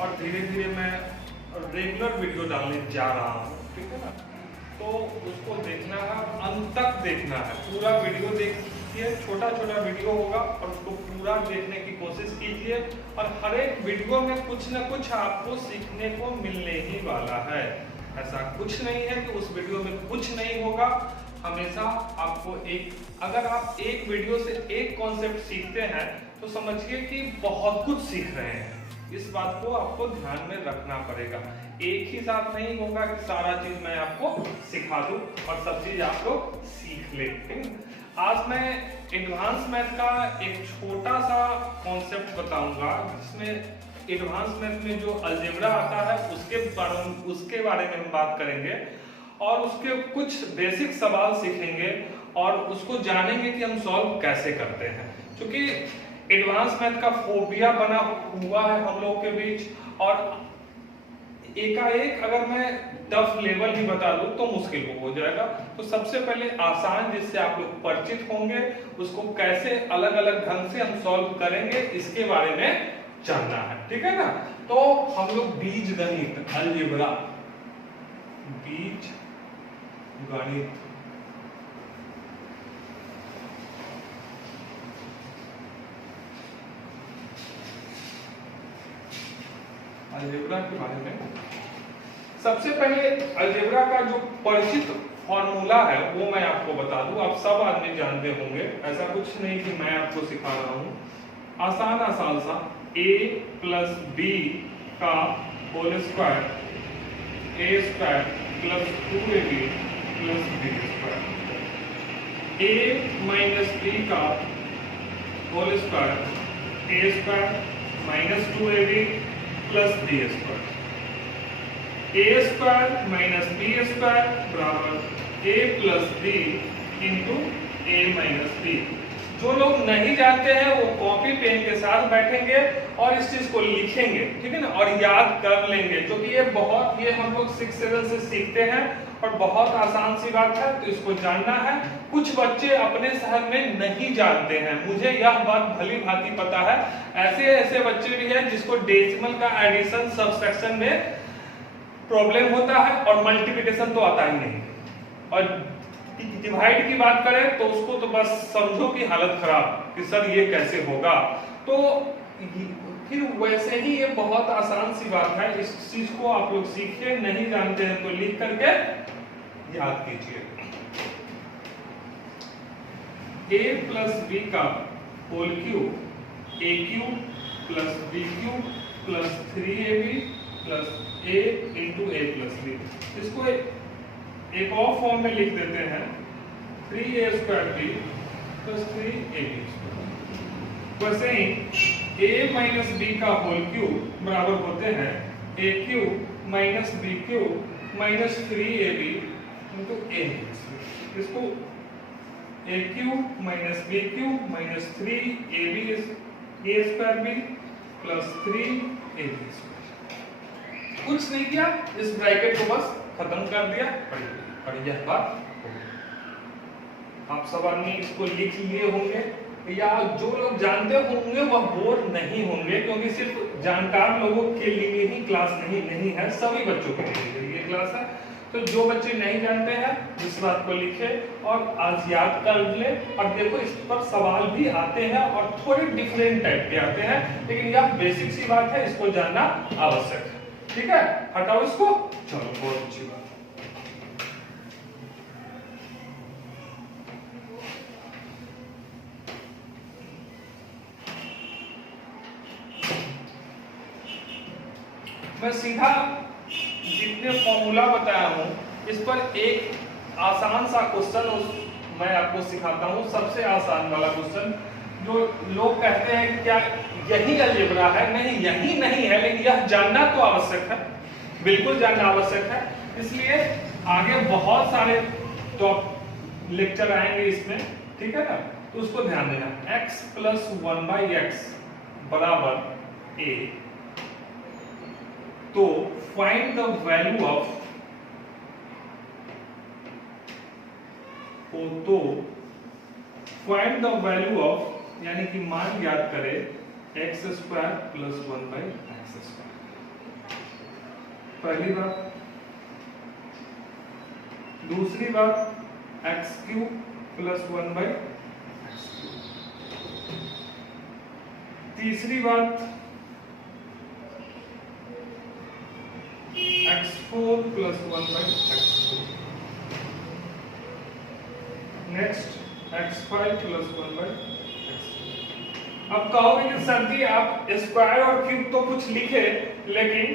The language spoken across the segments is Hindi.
और धीरे धीरे मैं रेगुलर वीडियो डालने जा रहा हूँ, ठीक है ना। तो उसको देखना है, अंत तक देखना है, पूरा वीडियो देखिए, छोटा छोटा वीडियो होगा और उसको पूरा देखने की कोशिश कीजिए। और हर एक वीडियो में कुछ न कुछ आपको सीखने को मिलने ही वाला है। ऐसा कुछ नहीं है कि उस वीडियो में कुछ नहीं होगा। हमेशा आपको अगर आप एक वीडियो से एक कॉन्सेप्ट सीखते हैं तो समझिए कि बहुत कुछ सीख रहे हैं। इस बात को आपको ध्यान में रखना पड़ेगा। एक ही साथ नहीं होगा कि सारा चीज मैं आपको सिखा दूं और सब चीज आप लोग सीख ले। आज मैं एडवांस मैथ का एक छोटा सा कॉन्सेप्ट बताऊंगा, जिसमें एडवांस मैथ में जो अलजेब्रा आता है उसके बारे में हम बात करेंगे और उसके कुछ बेसिक सवाल सीखेंगे और उसको जानेंगे कि हम सॉल्व कैसे करते हैं। क्योंकि एडवांस मैथ का फोबिया बना हुआ है हम लोग के बीच, और एकाएक अगर मैं टफ लेवल ही बता दूं तो मुश्किल हो जाएगा। तो सबसे पहले आसान, जिससे आप लोग परिचित होंगे, उसको कैसे अलग अलग ढंग से हम सॉल्व करेंगे इसके बारे में जानना है, ठीक है ना। तो हम लोग बीज गणित, अलजेब्रा, बीज गणित, अलजेब्रा के बारे में सबसे पहले अलजेब्रा का जो परिचित फॉर्मूला है वो मैं आपको बता दूं। आप सब आदमी जानते होंगे, ऐसा कुछ नहीं कि मैं आपको सिखा रहा हूं। आसान सा a प्लस बी का whole square a square plus 2ab plus b square, a minus b का whole square a square minus 2ab plus b square, a square minus b square बराबर a plus b into a minus b। जो लोग नहीं जानते हैं वो कॉपी पेन के साथ बैठेंगे और इस चीज को लिखेंगे, ठीक है ना, और याद कर लेंगे, क्योंकि ये हम लोग 6-7 से सीखते हैं और बहुत आसान सी बात है। तो इसको जानना है। कुछ बच्चे अपने शहर में नहीं जानते हैं, मुझे यह बात भली भांति पता है। ऐसे बच्चे भी हैं जिसको डेसिमल का एडिशन सबट्रैक्शन में प्रॉब्लम होता है और मल्टीप्लिकेशन तो आता ही नहीं, और डिवाइड की बात करें तो उसको तो बस समझो कि हालत खराब कि सर ये कैसे होगा। तो फिर वैसे ही ये बहुत आसान सी बात है, इस चीज को आप लोग सीखिए। नहीं जानते हैं तो लिख करके याद कीजिए। a प्लस बी का whole cube a cube plus B cube plus 3ab plus a into a plus B. इसको एक और फॉर्म में लिख देते हैं, 3a square b plus 3ab square. वैसे ही a माइनस b का होल क्यूब बराबर होते हैं a cube minus b cube minus 3ab into a। इसको a cube minus b cube minus 3ab a square b plus 3ab square. कुछ नहीं किया, इस ब्रैकेट को बस खत्म कर दिया और यह बात आप सब आदमी इसको लिख लिए होंगे, या जो लोग जानते होंगे वह बोर नहीं होंगे, क्योंकि सिर्फ जानकार लोगों के लिए ही क्लास नहीं है, सभी बच्चों के लिए ये क्लास है। तो जो बच्चे नहीं जानते हैं इस बात को लिखे और आज याद कर ले। और देखो इस पर सवाल भी आते हैं और थोड़े डिफरेंट टाइप के आते हैं, लेकिन यह बेसिक सी बात है, इसको जानना आवश्यक है, ठीक है। हटाओ इसको, चलो बहुत अच्छी बात। मैं सीधा जितने फॉर्मूला बताया हूं इस पर एक आसान सा क्वेश्चन मैं आपको सिखाता हूं। सबसे आसान वाला क्वेश्चन, जो लोग कहते हैं क्या यही अलजेब्रा है, नहीं यही नहीं है, लेकिन यह जानना तो आवश्यक है, बिल्कुल जानना आवश्यक है। इसलिए आगे बहुत सारे टॉप लेक्चर आएंगे इसमें, ठीक है ना, तो उसको ध्यान देना। x प्लस 1/x बराबर a, तो फाइंड द वैल्यू ऑफ, तो फाइंड द वैल्यू ऑफ यानी कि मान ज्ञात करें x² प्लस 1/x²। पहली बात। दूसरी बात एक्स क्यूब प्लस 1/x। तीसरी बात x4 plus 1/x। Next x5 plus 1/x। अब कहोगे कि सर जी आप स्क्वायर और क्यूब तो कुछ लिखे लेकिन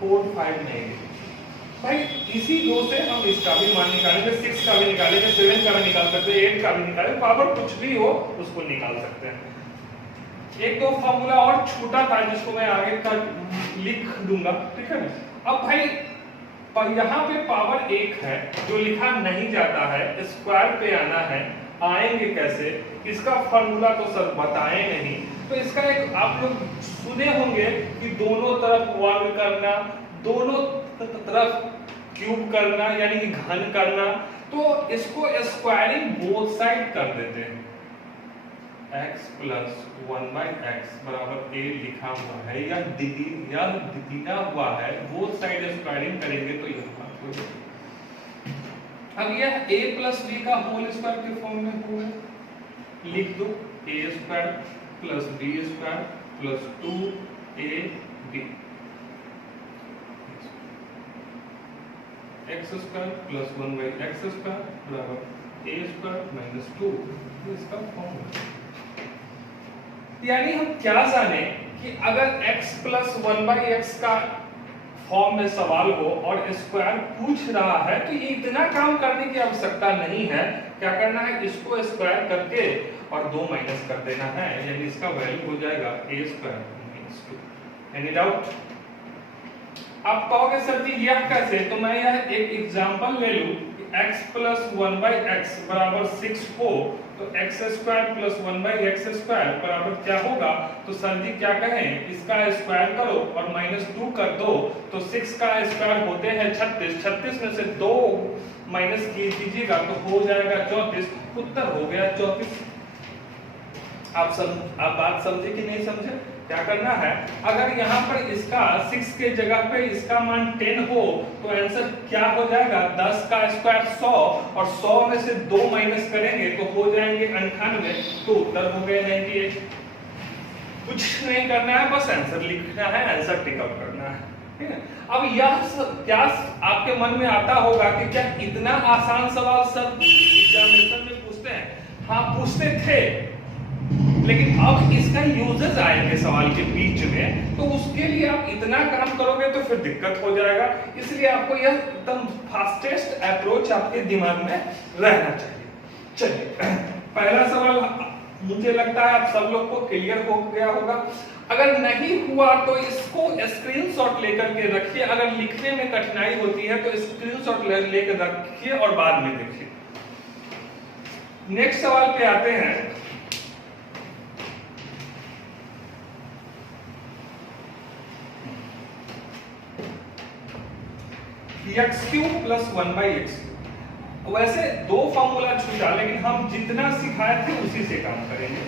4 5 नहीं लिखे। भाई इसी दो से हम इसका भी मान निकालेंगे, 6 का भी निकालेंगे, 7 का भी निकाल सकते हैं, 8 का भी निकालेंगे, पावर कुछ भी हो उसको निकाल सकते हैं। एक तो फॉर्मूला और छोटा था जिसको मैं आगे का लिख दूंगा, ठीक है। अब भाई यहाँ पे पावर 1 है जो लिखा नहीं जाता है, स्क्वायर पे आना है, आएंगे कैसे, इसका फॉर्मूला तो सर बताएं नहीं। तो इसका एक आप लोग सुने होंगे कि दोनों तरफ वर्ग करना, दोनों तरफ क्यूब करना यानी कि घन करना। तो इसको स्क्वायरिंग बोथ साइड कर देते हैं। x प्लस 1/x बराबर a लिखा हुआ है या दिया हुआ है, बोथ साइड स्क्वायरिंग करेंगे तो यह बात हो जाएगी। अब यह a प्लस b का होल स्क्वायर के फॉर्म में हुआ है, लिख दो a square plus b square plus 2ab x square plus 1/x square बराबर a स्क्वायर माइनस 2। इसका फॉर्म है। यानी हम क्या जाने कि अगर x प्लस 1/x का फॉर्म में सवाल हो और स्क्वायर पूछ रहा है तो ये इतना काम करने की आवश्यकता नहीं है। क्या करना है, इसको स्क्वायर करके और 2 माइनस कर देना है, यानी इसका वैल्यू हो जाएगा a square minus 2। Any doubt? आप कहोगे सर जी यह कैसे, तो मैं यह एक एग्जांपल ले लूं कि x प्लस 1/x बराबर 6 हो तो x square plus 1/x square बराबर क्या होगा। तो सर जी क्या कहें, इसका स्क्वायर करो और माइनस 2 कर दो तो 6 का स्क्वायर होते हैं 36, 36 में से 2 माइनस कीजिएगा तो हो जाएगा 34। उत्तर हो गया 34। आप बात समझे कि नहीं समझे? क्या करना है, अगर यहाँ पर इसका 6 के जगह पे इसका मान 10 हो तो आंसर क्या हो जाएगा, 10 का स्क्वायर 100 और 100 में से 2 माइनस करेंगे तो हो जाएंगे 98। तो उत्तर हो गए 98। कुछ नहीं करना है, बस आंसर लिखना है, आंसर टिकअप करना है, ठीक है। अब यह क्या आपके मन में आता होगा कि क्या इतना आसान सवाल सर एग्जामिनेशन में पूछते हैं? हाँ पूछते थे, लेकिन अब इसका यूजेस आएंगे सवाल के बीच में, तो उसके लिए आप इतना काम करोगे तो फिर दिक्कत हो जाएगा। इसलिए आपको यह एकदम फास्टेस्ट अप्रोच आपके दिमाग में रहना चाहिए। चलिए पहला सवाल मुझे लगता है आप सब लोग को क्लियर हो गया होगा। अगर नहीं हुआ तो इसको स्क्रीनशॉट लेकर के रखिए, अगर लिखने में कठिनाई होती है तो स्क्रीनशॉट लेकर रखिए और बाद में देखिए। नेक्स्ट सवाल पे आते हैं। x³ plus 1/x। वैसे दो फॉर्मूला छूटा, लेकिन हम जितना सिखाए थे उसी से काम करेंगे।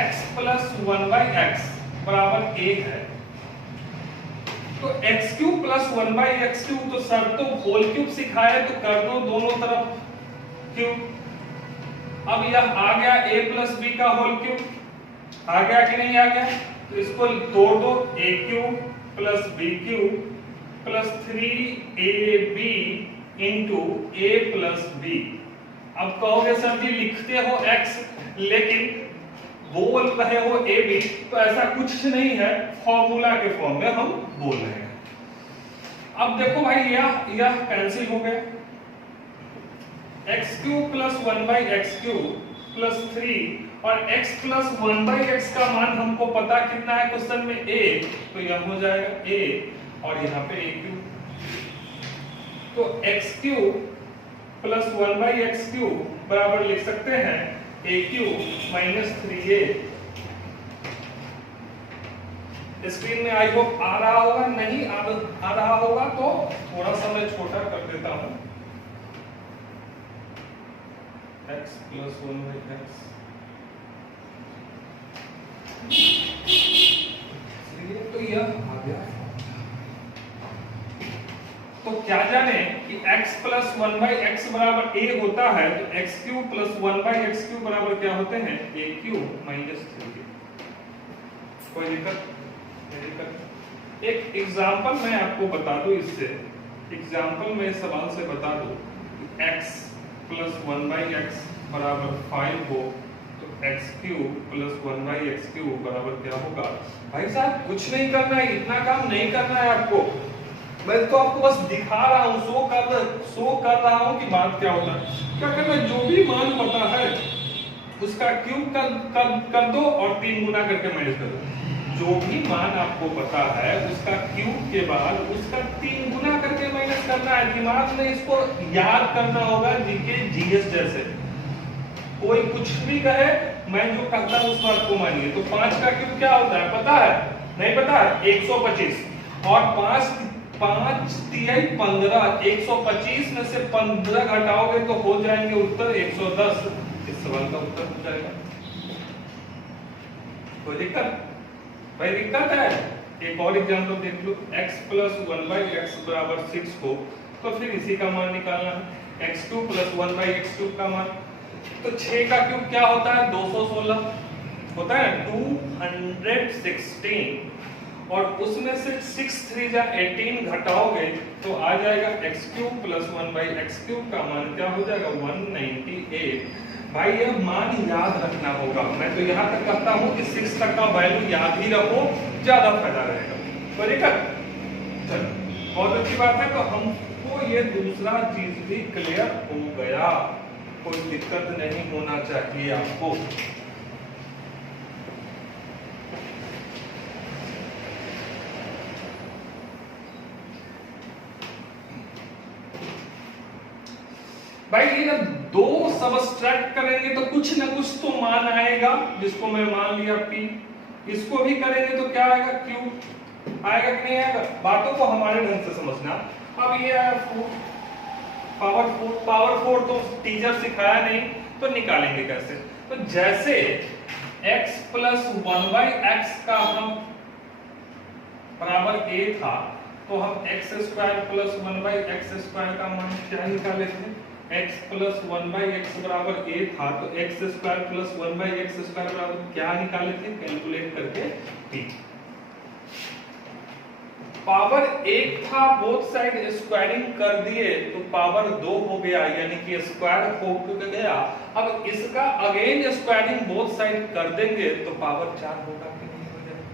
x प्लस 1/x बराबर a है, तो x³ प्लस 1/x³ तो सर तो होल क्यूब सिखाया तो कर दो दोनों तरफ क्यूब। अब यह आ गया a प्लस b का होल क्यूब, आ गया कि नहीं आ गया? तो इसको तोड़ दो, a³ plus b³ plus 3ab into a plus b। अब कहोगे सर जी लिखते हो x लेकिन बोल रहे हो ab, तो ऐसा कुछ नहीं है, फॉर्मूला के फॉर्म में हम बोल रहे हैं। अब देखो भाई यह कैंसिल हो गया, x³ प्लस 1/x³ प्लस 3 और x प्लस 1/x का मान हमको पता कितना है क्वेश्चन में a, तो यह हो जाएगा a और यहाँ पे a³। तो x³ प्लस 1/x³ बराबर लिख सकते हैं a³ माइनस 3a। स्क्रीन में आई होप आ रहा होगा, नहीं आ रहा होगा तो थोड़ा सा मैं छोटा कर देता हूं। x प्लस 1/x तो यह गया। तो क्या जाने कि x प्लस 1/x बराबर a होता है, तो x cube plus 1/x cube बराबर क्या होते हैं, a क्यूब माइनस 3a। कोई दिक्कत? एक एग्जांपल मैं आपको बता दूं, इससे एग्जांपल में सवाल से बता दूं, x प्लस 1/x बराबर 5 हो तो x cube plus 1/x cube बराबर क्या होगा। भाई साहब कुछ नहीं करना है, इतना काम नहीं करना है आपको, मैं तो आपको बस दिखा रहा हूँ, शो कर रहा हूँ कि बात क्या होता है। क्या करना, जो भी मान पता है उसका क्यूब कर दो और 3 गुना करके माइनस कर दो। जो भी मान आपको पता है उसका क्यूब के बाद उसका 3 गुना करके माइनस करना है। दिमाग में इसको याद करना होगा, जीके जीएस जैसे। कोई कुछ भी कहे, मैं जो कहता हूँ उस बात को मानिए। तो 5 का क्यूब क्या होता है पता है? नहीं पता है? 125 और 5 3 15, 125 में से 15 घटाओगे तो हो जाएंगे उत्तर 110। इस सवाल का उत्तर हो जाएगा। कोई दिक्कत? भाई दिक्कत है? एक और एग्जांपल देख लो, x प्लस 1/x बराबर 6 हो तो फिर इसी का मान निकालना है, x cube plus 1/x cube का मान। तो 6 का क्यूब क्या होता है, 216 होता है, 216, और उसमें से 6 3 जा 18 घटाओगे तो आ जाएगा x cube plus 1/x cube का मान क्या हो जाएगा, 198। भाई ये मान याद रखना होगा। मैं तो यहाँ तक कहता हूँ कि 6 तक का वैल्यू याद ही रखो, ज्यादा फायदा रहेगा। ठीक है, चलो बहुत अच्छी बात है। तो हमको ये दूसरा चीज भी क्लियर हो गया, कोई दिक्कत नहीं होना चाहिए आपको। भाई ये जब दो सबट्रैक्ट करेंगे तो कुछ ना कुछ तो मान आएगा, जिसको मैं मान लिया p। इसको भी करेंगे तो क्या आएगा, q आएगा कि नहीं आएगा। बातों को हमारे ढंग से समझना। अब ये आया 4 पावर 4 तो टीचर सिखाया नहीं, तो निकालेंगे कैसे। तो जैसे x प्लस 1/x का हम बराबर a था, तो हम x square plus 1/x square का मान क्या निकाले थे, x प्लस 1/x बराबर a था, तो x square plus 1/x square बराबर क्या निकाले थे, कैलकुलेट करके p। पावर 1 था, बोथ साइड स्क्वायरिंग कर दिए तो पावर 2 हो गया, यानी कि स्क्वायर हो गया। अब इसका अगेन स्क्वायरिंग बोथ साइड कर देंगे तो पावर 4 होगा कि नहीं हो जाएगा,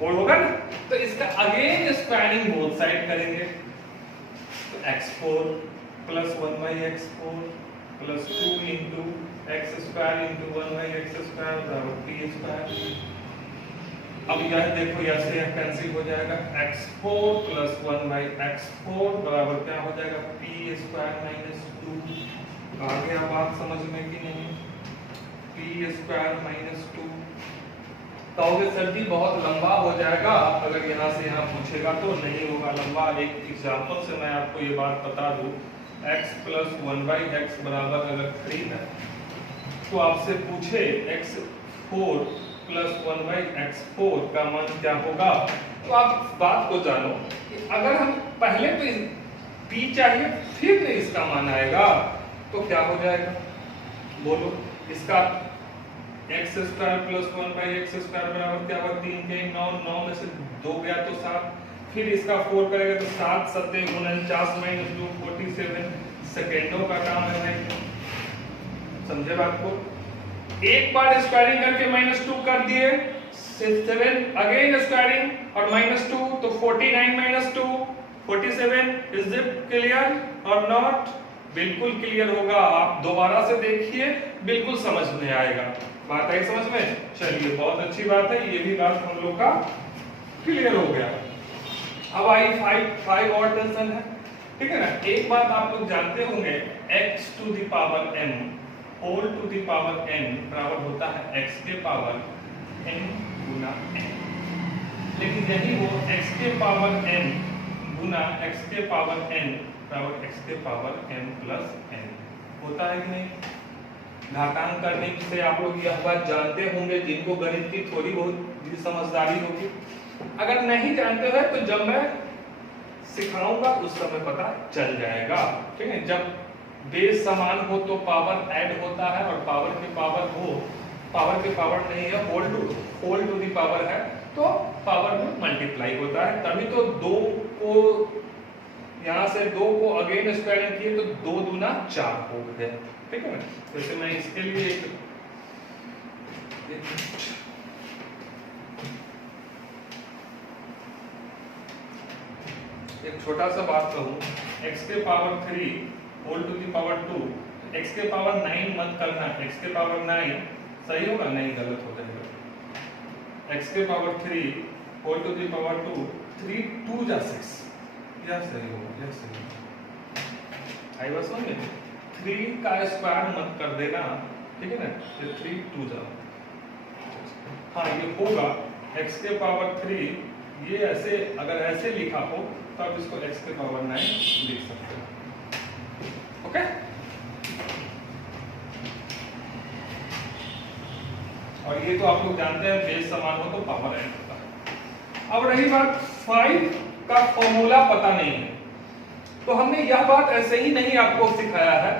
4 होगा ना। तो इसका अगेन स्क्वायरिंग बोथ साइड करेंगे तो x4 plus 1/x4 plus 2 into x square into 1/x square बराबर p स्क्वायर। अब यह देखो ऐसे कैंसिल हो जाएगा, x4 प्लस 1/x4 बराबर क्या हो जाएगा, p स्क्वायर माइनस 2। आ गया बात समझ में कि नहीं, p स्क्वायर माइनस 2। कहोगे सर जी बहुत लंबा हो जाएगा, अगर यहाँ से यहाँ पूछेगा तो नहीं होगा लंबा। एक एग्जांपल से मैं आपको ये बात बता दूं, x प्लस 1/x बराबर अगर 3 है तो आपसे पूछे x4 प्लस 1/x4 का मान क्या होगा, तो आप बात को जानो कि अगर हम पहले तो p चाहिए फिर इसका मान आएगा तो क्या हो जाएगा, बोलो। इसका x square plus 1/x square बराबर क्या होगा, 3 के 9, 9 में से 2 गया तो 7, फिर इसका 4 करेगा तो 7 7 49 माइनस 2 47 सेकेंडों का काम है भाई, समझे बात को। एक बार स्क्वायरिंग करके -2 कर दिए, 7 अगेन स्क्वायरिंग और -2 तो 49 - 2 47। इज इट क्लियर और नॉट? बिल्कुल क्लियर होगा, आप दोबारा से देखिए बिल्कुल समझ में आएगा। बात आई समझ में? चलिए बहुत अच्छी बात है, ये भी बात हम लोग का क्लियर हो गया। अब आई 5 और टेंशन है, ठीक है ना। एक बात आप लोग जानते होंगे, x to the power n whole to the power n बराबर होता है x के पावर n गुना n। लेकिन यही वो x के पावर n गुना x के पावर n बराबर x के पावर n प्लस n होता है कि नहीं। घातांक करने से आप लोग यह बात जानते होंगे, जिनको गणित की थोड़ी बहुत समझदारी होगी अगर नहीं जानते हो तो जब मैं सिखाऊंगा उस समय पता चल जाएगा। ठीक है, जब बेस समान हो तो पावर ऐड होता है, और पावर के पावर हो, पावर के पावर नहीं है, होल टू दी पावर है, तो पावर में मल्टीप्लाई होता है। तभी तो 2 को यहाँ से 2 को अगेन स्क्वायर किए तो 2 दूना 4 हो गया। ठीक है, जैसे मैं इसके लिए एक छोटा सा बात कहूँ, x के power 3 whole to the power 2, x के पावर 9 मत करना, x के पावर 9 सही होगा, नहीं गलत हो जाएगा। x के power 3 whole to the power 2, 3 2 जा 6, यह सही होगा, यह सही होगा। आई बात समझ में? 3 का स्क्वायर मत कर देना, ठीक है ना, तो 3 2 जा, हाँ ये होगा x के पावर 3, ये ऐसे अगर ऐसे लिखा हो तब इसको x के पावर 9 लिख सकते हैं। ओके, और ये तो आप लोग जानते हैं बेस समान हो तो पावर ऐड होता है। अब रही बात 5 का फॉर्मूला पता नहीं है, तो हमने यह बात ऐसे ही नहीं आपको सिखाया है,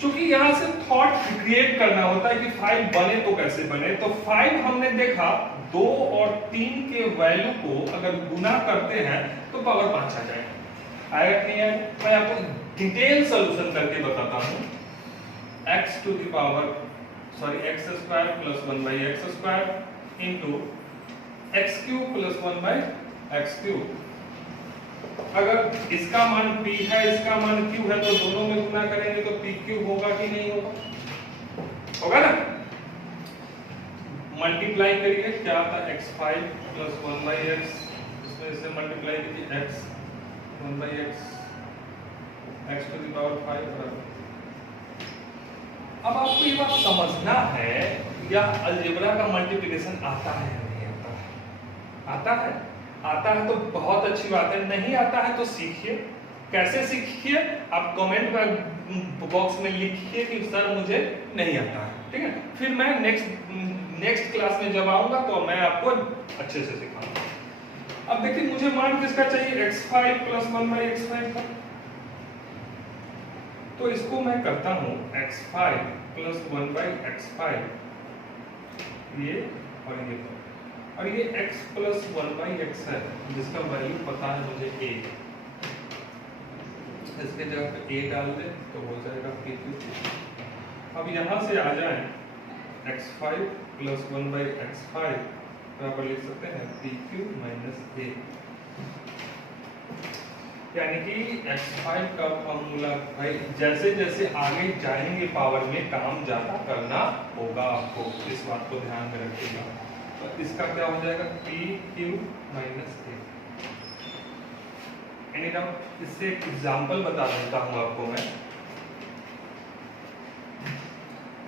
क्योंकि यहां से थॉट क्रिएट करना होता है कि 5 बने तो कैसे बने। तो 5 हमने देखा 2 और 3 के वैल्यू को अगर गुना करते हैं तो पावर 5 आ जाएगा। आएगा कि नहीं आएगा? मैं आपको डिटेल सॉल्यूशन करके बताता हूं। x to the power x square plus 1 by X square into X cube plus 1 by X cube. अगर इसका मान p है, इसका मान q है, तो दोनों में गुना करेंगे तो p क्यूब होगा कि नहीं होगा? होगा ना? मल्टीप्लाई करिए, क्या आता है x5 प्लस 1 बाई एक्स, इसमें इसे मल्टीप्लाई कीजिए x 1 by X, x to the power 5 बराबर। अब आपको ये बात समझना है, या अलजेब्रा का मल्टीप्लिकेशन आता है या नहीं आता है? आता है? आता है तो बहुत अच्छी बात है, नहीं आता है तो सीखिए। कैसे सीखिए? आप कमेंट बॉक्स में लिखिए कि सर मुझे नहीं आता है, ठीक है? फिर मैं नेक्स्ट क्लास में जब आऊंगा तो मैं आपको अच्छे से सिखाऊंगा। अब देखिए, मुझे मान किसका चाहिए? x5 प्लस 1 बाई x5 का। तो इसको मैं करता हूं x5 प्लस 1 बाई x5, ये और ये x प्लस 1 बाई एक्स है, जिसका वैल्यू पता है मुझे a। इसके जगह पे a डाल दे तो हो जाएगा p। अब यहां से आ जाए x5 प्लस 1 बाई x5 बराबर लिख सकते हैं p³ माइनस a, यानी कि x5 का फॉर्मूला भाई जैसे जैसे आगे जाएंगे पावर में काम ज्यादा करना होगा आपको, इस बात को ध्यान में रखिएगा। तो इसका क्या हो जाएगा? p³ minus a। Any doubt? इससे एक एग्जांपल बता देता हूं आपको मैं,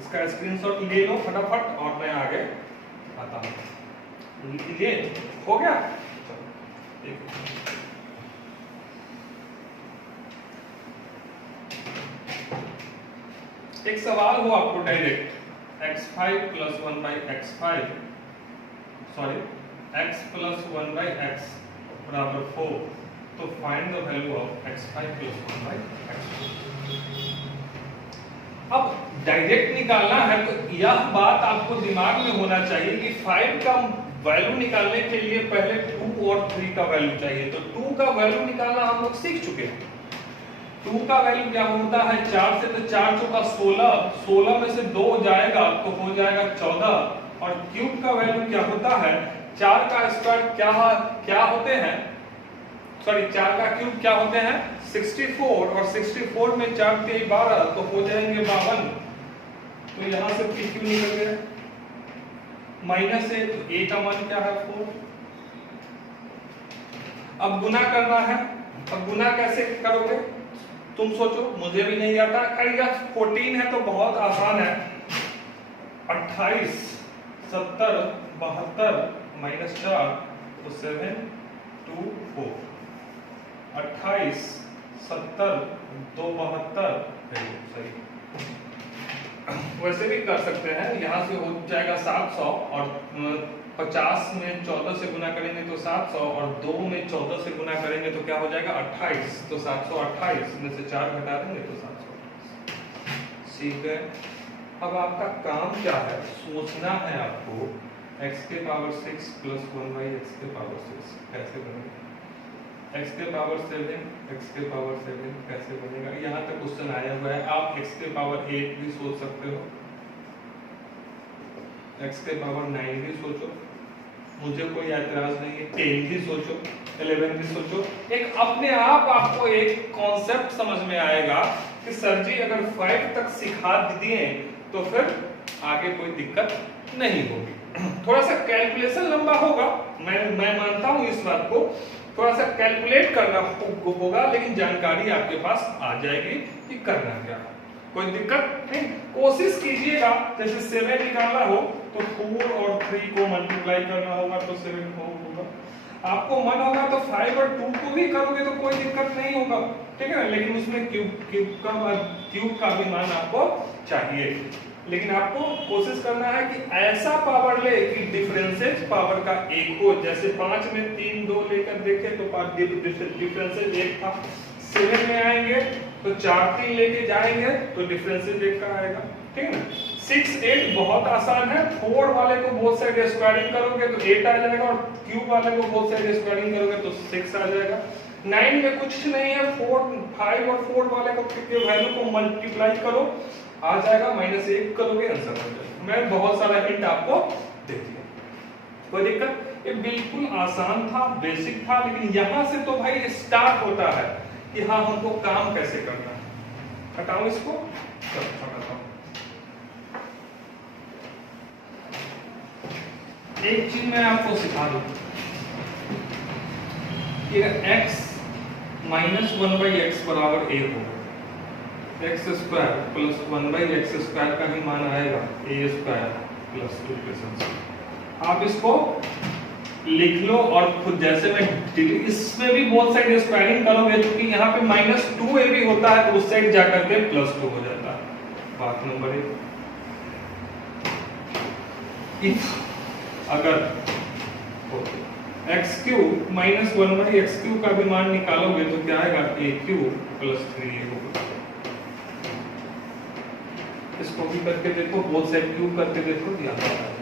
इसका स्क्रीनशॉट ले लो फटाफट और मैं आगे आता हूं। ये हो गया? चलो एक सवाल हो आपको direct, x5 plus 1 by x5 sorry x plus 1 by x बराबर 4, तो find the value of x5 plus 1 by x। अब डायरेक्ट निकालना है तो यह बात आपको दिमाग में होना चाहिए कि 5 का वैल्यू निकालने के लिए पहले 2 और 3 का वैल्यू चाहिए। तो 2 का वैल्यू निकालना हम लोग सीख चुके हैं। 2 का वैल्यू क्या होता है? 4 से, तो 4 चौका 16, 16 में से 2 जाएगा तो हो जाएगा 14। और क्यूब का वैल्यू क्या होता है? 4 का स्क्वायर क्या होते हैं, सॉरी 4 का क्यूब क्या होते हैं? 64, और 64 में 4 के 12 तो हो जाएंगे 52। तो यहां से p क्यों निकल गया? माइनस है, तो a का मान क्या है? 4। अब गुना करना है, अब गुना कैसे करोगे तुम सोचो, मुझे भी नहीं आता। खैर 14 है तो बहुत आसान है, 28 70 72 माइनस 4 तो 7 2 4, 28 70 2 72, सही। वैसे भी कर सकते हैं, यहाँ से हो जाएगा 700 और 50 में 14 से गुना करेंगे तो 700 और 2 में 14 से गुना करेंगे तो क्या हो जाएगा 28, तो 728 में से 4 घटा देंगे तो 728। ठीक है, अब आपका काम क्या है, सोचना है आपको x के पावर 6 प्लस 1/x के पावर 6 कैसे बनेगा, x के पावर 7 x के पावर 7 कैसे बनेगा। यहाँ तक क्वेश्चन आया हुआ है, आप x के पावर 8 भी सोच सकते हो, x के पावर 9 भी सोचो, मुझे कोई ऐतराज नहीं है, 10 भी सोचो, 11 भी सोचो। एक अपने आप आपको एक कॉन्सेप्ट समझ में आएगा कि सर जी अगर 5 तक सिखा दिए तो फिर आगे कोई दिक्कत नहीं होगी। थोड़ा सा कैलकुलेशन लंबा होगा, मैं मानता हूं इस बात को, थोड़ा सा कैलकुलेट करना होगा, लेकिन जानकारी आपके पास आ जाएगी कि करना क्या है, कोई दिक्कत नहीं। कोशिश कीजिएगा, जैसे 7 निकालना हो तो 4 और 3 को मल्टीप्लाई करना होगा तो 7 होगा, आपको मन होगा तो 5 और 2 को भी करोगे तो कोई दिक्कत नहीं होगा, ठीक है ना, लेकिन उसमें क्यूब का भी मान आपको चाहिए, लेकिन आपको कोशिश करना है कि ऐसा पावर ले कि डिफरेंसेज पावर का 1 हो। जैसे 5 में 3 2 लेकर देखे तो डिफरेंसेज 1 था, 7 में आएंगे तो 4 3 लेके जाएंगे तो डिफरेंसेज 1 का आएगा, ठीक है ना। 6 8 बहुत आसान है, 4 वाले को बोथ साइड स्क्वायरिंग करोगे तो 8 आ जाएगा और क्यूब वाले को बोथ साइड स्क्वायरिंग करोगे तो 6 आ जाएगा। 9 में कुछ नहीं है, 4 5 और 4 वाले को वैल्यू को मल्टीप्लाई करो आ जाएगा, -1 करोगे आंसर हो जाएगा। मैं बहुत सारा हिंट आपको दे दिया, कोई दिक्कत। ये बिल्कुल आसान था, बेसिक था, लेकिन यहां से तो भाई स्टार्ट होता है कि हाँ हमको काम कैसे करना है। हटाओ इसको, हटाओ। एक चीज मैं आपको सिखा दूं कि x - 1/x बराबर a होगा, x square plus 1/x square का ही मान आएगा a स्क्वायर प्लस 2 आप इसको लिख लो और खुद जैसे मैं इसमें भी बोथ साइड स्क्वायरिंग करोगे, क्योंकि यहाँ पे -2a भी होता है तो उस साइड जाकर के +2 हो जाता है। बात नंबर 1, अगर x³ - 1/x³ का भी मान निकालोगे तो क्या आएगा a³ + 3a होगा। इसको भी करके देखो, बोथ साइड क्यूब करके देखो, क्या आता है।